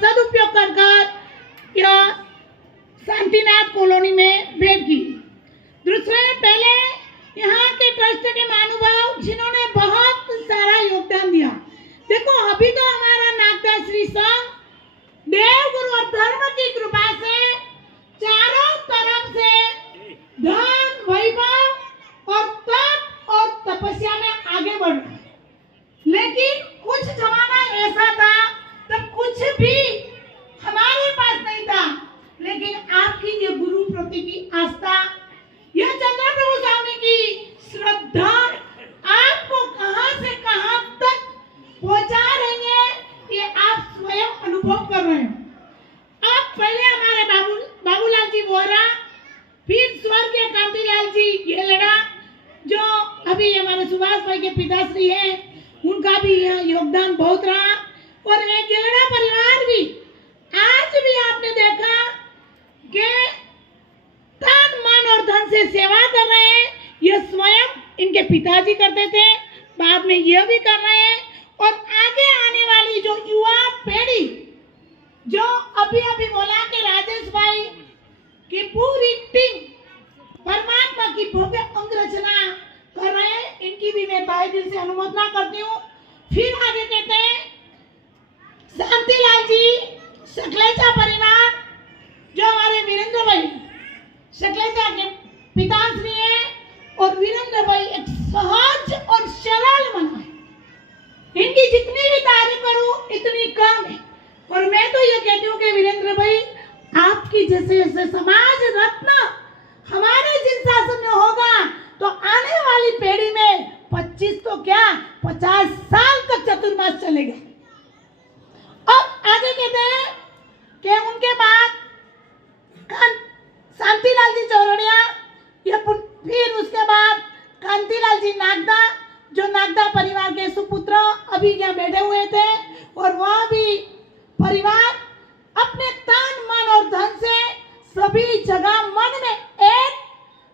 सदुपयोग कर यह शांतिनाथ कॉलोनी में भेंट की। दूसरे, पहले यहाँ के ट्रस्ट के महानुभाव जिन्होंने बहुत सारा योगदान दिया। देखो, अभी तो हमारा नागदा श्री संघ देव गुरु और धर्म की कृपा से चारों तरफ से धन, वैभव और तप और तपस्या में आगे बढ़ रहा है। लेकिन कुछ जमाना ऐसा था तब कुछ भी हमारे पास नहीं था, लेकिन आपकी ये गुरु प्रति की आस्था, यह चंद्र प्रभु स्वामी की श्रद्धा आपको कहां से कहां तक पहुंचा रही है, ये आप स्वयं अनुभव कर रहे हैं। आप पहले हमारे बाबूलाल जी बोरा, फिर स्वर्गीय कांतिलाल जी गेलड़ा, जो अभी हमारे सुभाष भाई के पिताश्री हैं, उनका भी यह योगदान बहुत रहा। और एक गेलड़ा परिवार भी आज भी आपने देखा कि तन, मन और धन से सेवा कर रहे हैं। यह स्वयं इनके पिताजी करते थे, बाद में यह भी कर रहे हैं। और आगे आने वाली जो युवा पीढ़ी, जो अभी अभी बोला कि राजेश भाई की पूरी टीम परमात्मा की भव्य अंग रचना कर रहे हैं, इनकी भी मैं तहे दिल से अनुमोदना करती हूँ। फिर आगे कहते हैं शांतिलाल जी सकलेचा परिवार, जो हमारे वीरेंद्र भाई सकलेचा के पिताश्री हैं, और वीरेंद्र भाई एक सहज और सरल मन है। इनकी जितनी भी तारीफ करूं इतनी कम है। और मैं तो ये कहती हूँ कि वीरेंद्र भाई, आपकी जैसे समाज रत्न हमारे जिन शासन में होगा तो आने वाली पीढ़ी में 25 तो क्या 50 साल तक चतुर्मास चलेगा। अब आगे कहते हैं कि उनके बाद शांतिलाल जी चौरड़िया, फिर उसके बाद कांतिलाल जी नागदा, जो नागदा परिवार के सुपुत्र अभी यहाँ बैठे हुए थे, और वह भी परिवार अपने तन, मन और धन से सभी जगह मन में एक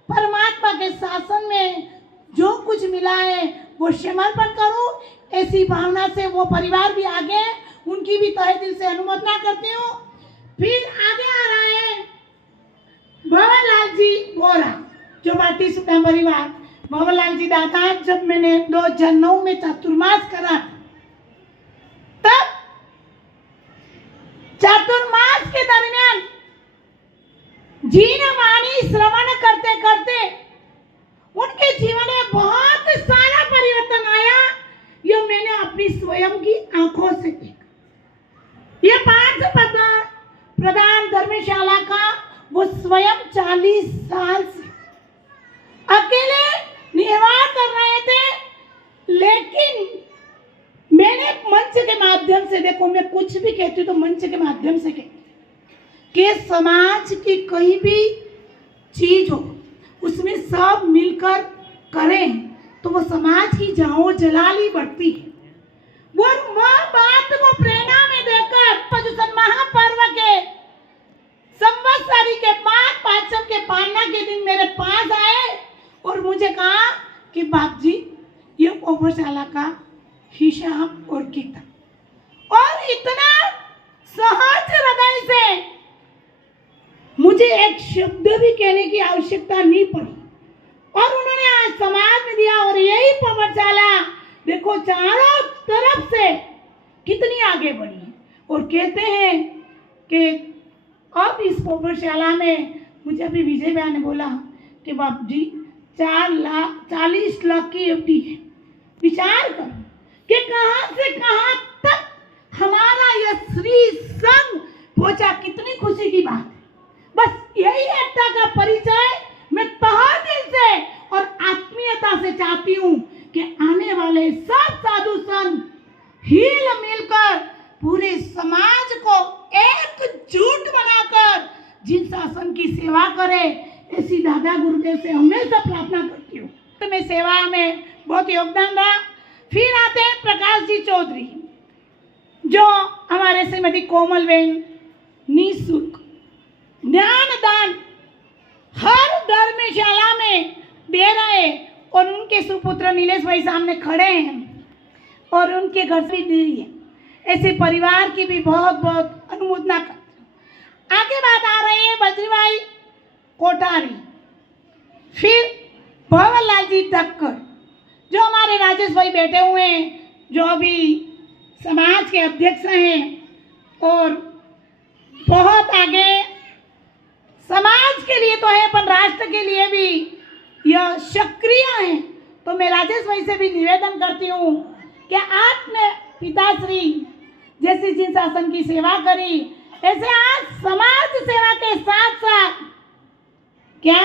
परमात्मा के शासन में जो कुछ मिला है वो समर्पण करूं, ऐसी भावना से वो परिवार भी आगे, उनकी भी तहे दिल से अनुमोदना करती हूँ। फिर आगे आ रहा है भवरलाल जी बोरा, जो बाटी सुधा परिवार। भवरलाल जी दादा, जब मैंने 2009 में चातुर्मास करा, तब चातुर्मास के दरमियान जीन वाणी श्रवण करते करते उनके जीवन में बहुत सारा परिवर्तन आया। यह मैंने अपनी स्वयं की आंखों से देखा। ये 5 प्रधान धर्मशाला का वो स्वयं 40 साल से अकेले निर्वाह कर रहे थे। लेकिन मैंने मंच के माध्यम से, देखो मैं कुछ भी कहती हूँ तो मंच के माध्यम से कहती कि समाज की कहीं भी चीज हो उसमें सब मिलकर करें तो वो समाज की जाओ जलाली बढ़ती है। वह बात को प्रेरणा में देकर पर्युषण महापर्व के संवत्सरी के पांचम के पालना के दिन मेरे पास आए और मुझे कहा कि बाप जी, ये गौशाला का हिसाब और किताब, और इतना सहज हृदय से मुझे एक शब्द भी कहने की आवश्यकता नहीं पड़ी, और उन्होंने आज समाज में दिया। और यही पवनशाला देखो चारों तरफ से कितनी आगे बढ़ी है। और कहते हैं कि अब इस पवनशाला में, मुझे अभी विजय भैया ने बोला कि बाप जी 40 लाख की एफडी है। विचार करो कि कहां से कहां तक हमारा यह श्री संघ पहुंचा, कितनी खुशी की बात है। बस यही एकता का परिचय मैं तहे दिल से और आत्मीयता से चाहती हूँ कि आने वाले सब साधु संत हिल मिलकर पूरे समाज को एकजुट बनाकर जिन शासन की सेवा करे, ऐसी दादा गुरुदेव से हमेशा प्रार्थना करती हूँ। तो मैं सेवा में बहुत योगदान रहा। फिर आते हैं प्रकाश जी चौधरी, जो हमारे श्रीमती कोमल बहन निःशुल्क ज्ञान दान हर धर्मशाला में दे रहे, और उनके सुपुत्र नीलेश भाई सामने खड़े हैं और उनके घर से भी दी है। ऐसे परिवार की भी बहुत बहुत अनुमोदना करती हूँ। आगे बात आ रही है बजरीभाई कोठारी, फिर भंवरलाल जी ठक्कर, जो हमारे राजेश भाई बैठे हुए हैं, जो अभी समाज के अध्यक्ष हैं और बहुत आगे समाज के लिए तो है पर राष्ट्र के लिए भी यह सक्रिय हैं। तो मैं राजेश भाई से भी निवेदन करती हूँ कि आपने पिताश्री जैसी जिन शासन की सेवा करी, ऐसे आज समाज सेवा के साथ साथ क्या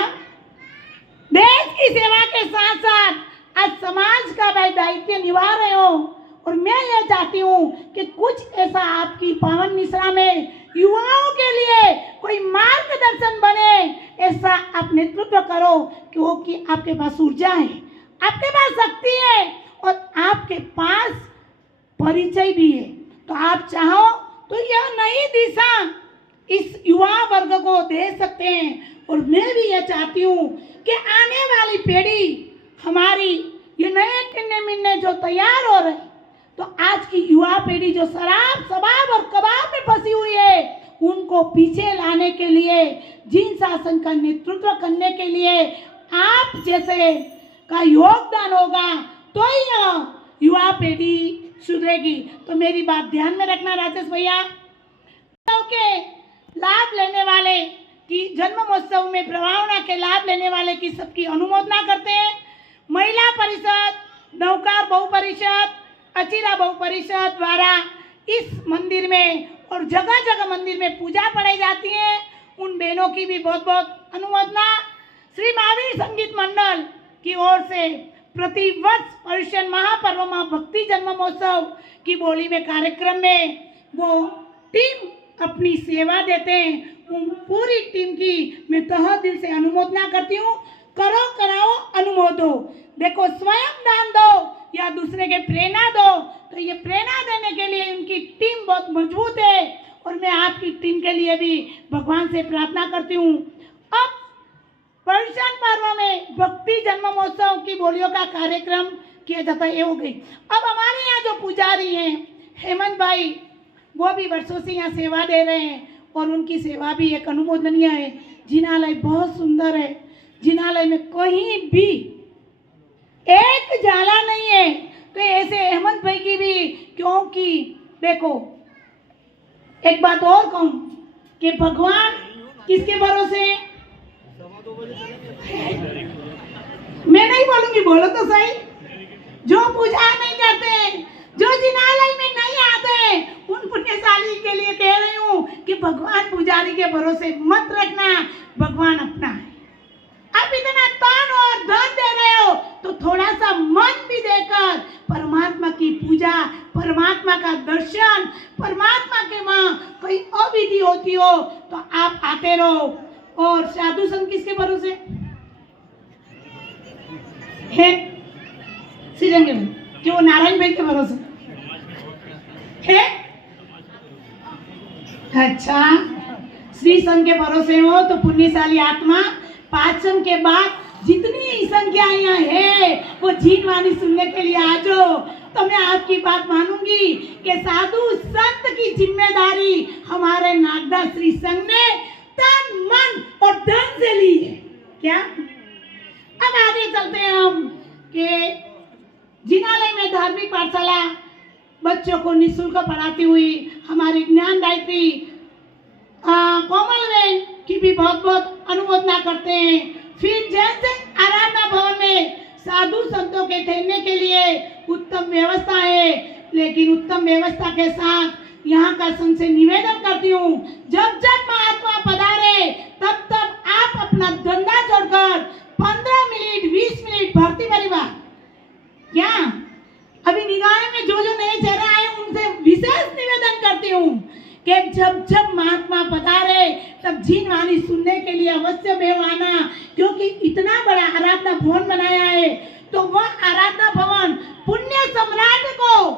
देश की सेवा के साथ साथ आज समाज का भाई दायित्व निभा रहे हो। और मैं यह चाहती हूँ कि कुछ ऐसा आपकी पावन निश्रा में युवाओं के लिए कोई मार्गदर्शन बने, ऐसा आप नेतृत्व करो, क्योंकि आपके पास ऊर्जा है, आपके पास शक्ति है और आपके पास परिचय भी है। तो आप चाहो तो यह नई दिशा इस युवा वर्ग को दे सकते हैं। और मैं भी यह चाहती हूँ कि आने वाली पीढ़ी हमारी ये नए टिन्ने मिन्ने जो तैयार हो रहे, तो आज की युवा पीढ़ी जो शराब शबाब और कबाब में फंसी हुई है, उनको पीछे लाने के लिए, जिन शासन का नेतृत्व करने के लिए आप जैसे का योगदान होगा तो ही यह युवा पीढ़ी सुधरेगी। तो मेरी बात ध्यान में रखना राजेश भैया। के लाभ लेने वाले की जन्म महोत्सव में प्रभावना के लाभ लेने वाले की सबकी अनुमोदना करते हैं। महिला परिषद, नौकार बहु परिषद, अचिरा बहु परिषद द्वारा इस मंदिर में और जगह जगह मंदिर में पूजा पढ़ाई जाती है, उन बहनों की भी बहुत बहुत अनुमोदना। श्री महावीर संगीत मंडल की ओर से प्रति वर्ष पर्युषण महापर्व मां भक्ति जन्म महोत्सव की बोली में कार्यक्रम में वो टीम अपनी सेवा देते हैं। उन पूरी टीम की मैं तहे दिल से अनुमोदना करती हूँ। करो कराओ अनुमोदो, देखो स्वयं दान दो या दूसरे के प्रेरणा दो, तो ये प्रेरणा देने के लिए उनकी टीम बहुत मजबूत है और मैं आपकी टीम के लिए भी भगवान से प्रार्थना करती हूँ। अब पर्युषण पर्व में भक्ति जन्म महोत्सव की बोलियों का कार्यक्रम किया जाता है, ये हो गई। अब हमारे यहाँ जो पुजारी हैं हेमंत भाई, वो भी वर्षों से यहाँ सेवा दे रहे हैं और उनकी सेवा भी एक अनुमोदनीय है। जिनालय बहुत सुंदर है, जिनालय में कहीं भी एक जाला नहीं है। तो ऐसे हेमंत भाई की भी, क्योंकि देखो एक बात और कहूँ कि भगवान किसके भरोसे है? मैं नहीं बोलूंगी, बोलो तो सही। जो पूजा नहीं करते, जो जिनालय में नहीं आते, उन पुण्यशाली के लिए कह रही हूँ कि भगवान पुजारी के भरोसे मत रखना, भगवान अपना है। आप इतना तन और धन दे रहे हो तो थोड़ा सा मन भी देकर परमात्मा की पूजा, परमात्मा का दर्शन, परमात्मा के वहाँ कोई अविधि होती हो तो आप आते रहो। और साधु संत किसके भरोसे है? श्रीरंग में जो नारायण भाई के भरोसे है। अच्छा, श्री संघ के भरोसे हो तो पुण्यशाली आत्मा पाचन के बाद जितनी संख्या यहाँ है वो जीन वाणी सुनने के लिए आ जाओ। तो मैं आपकी बात मानूंगी कि साधु संत की जिम्मेदारी हमारे नागदा श्री संघ ने तन मन और धन से ली है। क्या अब आगे चलते हैं हम कि जिनालय में धार्मिक पाठशाला बच्चों को निःशुल्क पढ़ाती हुई हमारी ज्ञानदायित्री कोमल बहन की भी बहुत बहुत अनुमोदना करते हैं। फिर जैसे आराधना भवन में साधु संतों के ठहरने के लिए उत्तम व्यवस्था है, लेकिन उत्तम व्यवस्था के साथ यहाँ का संत से निवेदन करती हूँ, जब जब महात्मा पधारे तब तब आप अपना धंधा छोड़कर 15 मिनट 20 मिनट भारती परिवार क्या अभी निगाह में जो जो नए चेहरे आए उनसे विशेष निवेदन करती हूँ कि जब जब महात्मा पधारे तब जीन वाणी सुनने के लिए अवश्य में आना, क्योंकि इतना बड़ा आराधना भवन बनाया है। तो वह आराधना भवन पुण्य सम्राट को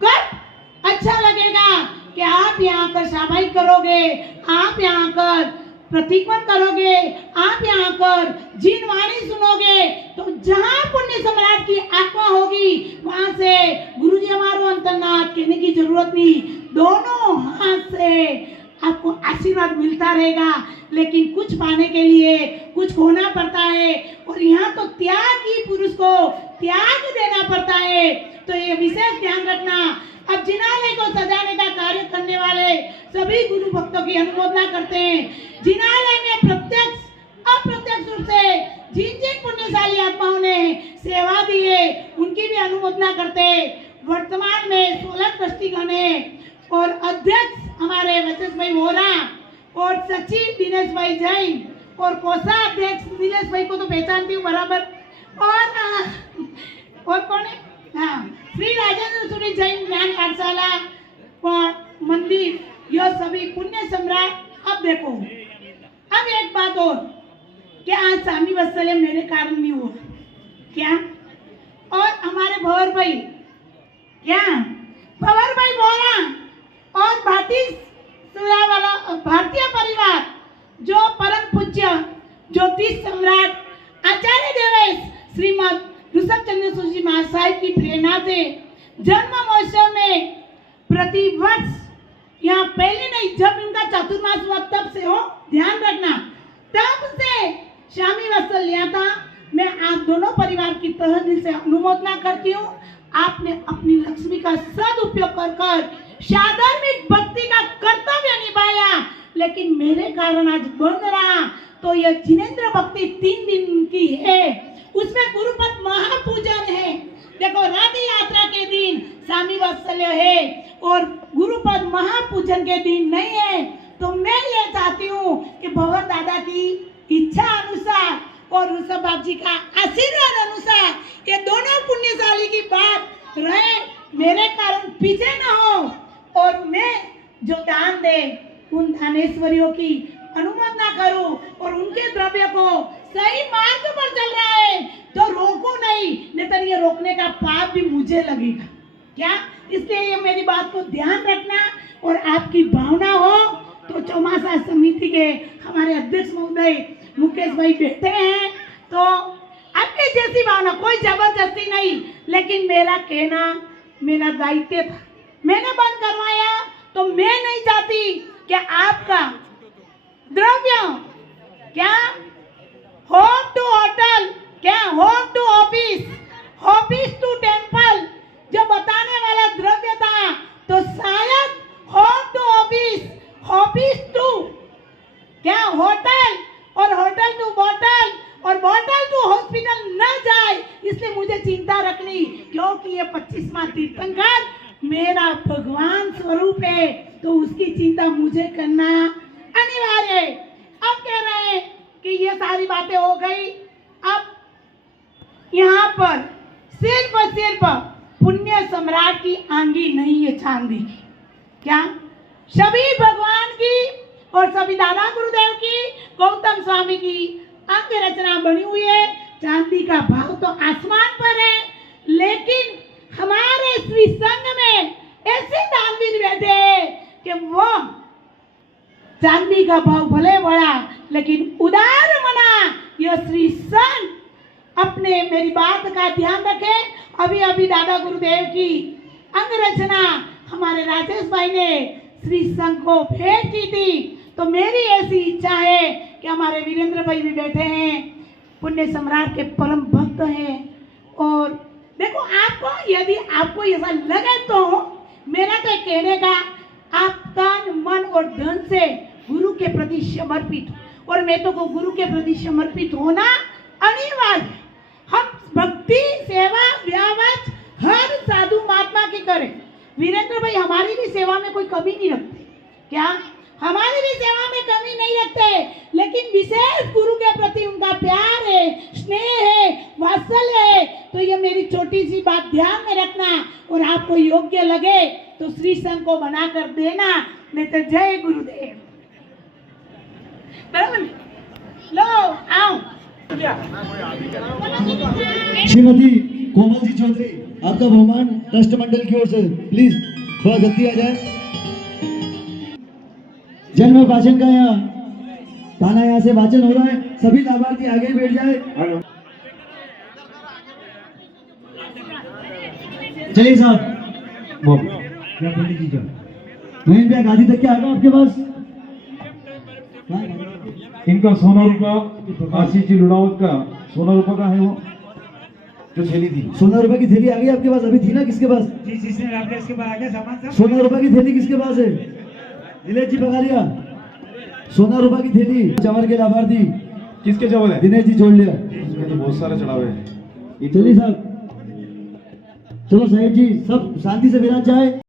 कब अच्छा लगेगा कि आप यहाँ आकर शाबाई करोगे, आप यहाँ आकर प्रतिक्रमण करोगे, आप यहाँ आकर जीन वाणी सुनोगे। तो जहाँ पुण्य सम्राट की आत्मा होगी वहां से गुरुजी हमारो अंतर्नाथ कहने की जरूरत नहीं, दोनों हाथ से आपको आशीर्वाद मिलता रहेगा। लेकिन कुछ पाने के लिए कुछ खोना पड़ता है, और यहाँ तो त्यागी पुरुष को त्याग देना पड़ता है। तो ये विशेष ध्यान रखना। अब जिनालय को सजाने का कार्य करने वाले सभी गुरु भक्तों की अनुमोदना करते हैं। जिनालय में प्रत्यक्ष अप्रत्यक्ष रूप से जिन जिन पुण्यशाली आत्माओं ने सेवा दी है उनकी भी अनुमोदना करते हैं। वर्तमान में 16 ट्रस्टीगण है और अध्यक्ष हमारे वशिष्ठ भाई वोरा और सचिव दिनेश भाई जैन और कोषाध्यक्ष नीलेश भाई को तो पहचानती हूँ बराबर। और कौन है? हाँ, श्री राजेंद्र सूरी जैन ज्ञान पाठशाला और मंदिर, यह सभी पुण्य सम्राट। अब देखो, अब एक बात और, क्या आज स्वामी वत्सल्य मेरे कारण नहीं हुआ क्या? और हमारे भंवर भाई क्या, भंवर भाई बोरा और भारतीय परिवार जो परम पूज्य ज्योतिष सम्राट आचार्य देवेश श्रीमद ऋषभ चंद्र सूरी महाशय की प्रेरणा से जन्म महोत्सव में प्रति वर्ष, यहाँ पहले नहीं, जब इनका चतुर्मास हुआ तब से हो, ध्यान रखना, तब से स्वामी वत्सल्य था। मैं आप दोनों परिवार की तहे दिल से अनुमोदना करती हूँ। आपने अपनी लक्ष्मी का सदुपयोग कर साधार्मिक भक्ति का कर्तव्य निभाया, लेकिन मेरे कारण आज बंद रहा। तो यह जिनेंद्र भक्ति 3 दिन की है, उसमें गुरुपद महापूजन है। देखो, रथ यात्रा के दिन स्वामी वत्सल्य है और गुरुपद महापूजन के दिन नहीं है। तो मैं ये चाहती हूँ कि भंवर दादा की इच्छा अनुसार और ऋषभ बाबू जी का आशीर्वाद अनुसार ये दोनों पुण्यशाली की बात रहे, मेरे कारण पीछे न हो, और मैं जो दान दे उन दानेश्वरियों की अनुमोदना करूं और उनके द्रव्य को सही मार्ग पर चल रहा है तो रोको नहीं तो ये रोकने का पाप भी मुझे लगेगा क्या? इसलिए ये मेरी बात को ध्यान रखना। और आपकी भावना हो तो चौमासा समिति के हमारे अध्यक्ष महोदय मुकेश भाई बैठे हैं, तो आपकी जैसी भावना, कोई जबरदस्ती नहीं, लेकिन मेरा कहना मेरा दायित्व था। मैंने बंद करवाया तो मैं नहीं चाहती कि आपका द्रव्य क्या होम टू होटल, क्या home to office, office to temple जो बताने वाला द्रव्य था, तो शायद home to office, office to क्या होटल, और होटल टू बॉटल, और बॉटल टू हॉस्पिटल न जाए। इसलिए मुझे चिंता रखनी, क्योंकि ये 25वां तीर्थंकर मेरा भगवान स्वरूप है, तो उसकी चिंता मुझे करना अनिवार्य है। अब कह रहे हैं कि ये सारी बातें हो गई। अब यहाँ पर सिर्फ पुण्य सम्राट की आंगी नहीं है चांदी की, क्या सभी भगवान की और सभी दादा गुरुदेव की, गौतम स्वामी की अंग रचना बनी हुई है। चांदी का भाव तो आसमान पर है, लेकिन हमारे श्री संघ में ऐसे दानवीर बैठे हैं कि वो चांदी का भाव भले बड़ा लेकिन उदार मना। यह श्री संघ अपने मेरी बात का ध्यान रखे। अभी दादा गुरुदेव की अंग रचना हमारे राजेश भाई ने श्री संघ को भेंट की थी, तो मेरी ऐसी इच्छा है कि हमारे वीरेंद्र भाई भी बैठे हैं, पुण्य सम्राट के परम भक्त हैं। और देखो, आपको यदि आपको ऐसा लगे तो मेरा तो कहने का, आप तन मन और धन से गुरु के प्रति समर्पित हो, और मैं तो को गुरु के प्रति समर्पित होना अनिवार्य है। हम भक्ति सेवा व्यावच हर साधु महात्मा की करें। वीरेंद्र भाई हमारी भी सेवा में कोई कमी नहीं रखते, क्या हमारी भी सेवा में कमी नहीं रखते, लेकिन विशेष गुरु के प्रति उनका प्यार है, स्नेह है, वात्सल्य है। तो ये मेरी छोटी सी बात ध्यान में रखना, और आपको योग्य लगे तो श्री संघ को बनाकर देना, नहीं तो जय गुरुदेव। बराबर? लो आओ। श्रीमती कोमल जी चौधरी, आपका बहुमान ट्रस्ट मंडल की ओर से, प्लीज थोड़ा जल्दी आ जाए। जन्म भाषण का यहाँ पाना यहाँ से वाचन हो रहा है, सभी लाभार्थी आगे बैठ जाए। चलिए साहब, क्या पंडित जी का नहीं भैया गाड़ी तक क्या आएगा आपके पास? इनका सोना रुपया आशीष जी लुड़ावत का सोना रुपया का है वो जो थैली थी। सोना रुपए की थैली आ गई आपके पास? अभी थी ना किसके पास? जी जिसने रखे इसके बाद आ गया सामान सब। सोना रुपए की थैली किसके पास है? दिनेश जी पका लिया सोना रुपए की थैली। चवर के लाभार्थी किसके चावल है? दिनेश जी छोड़ लिया। इसमें तो बहुत सारे चढ़ावे हैं। चलिए साहब, चलो साहिब जी सब शांति से विराज जाए।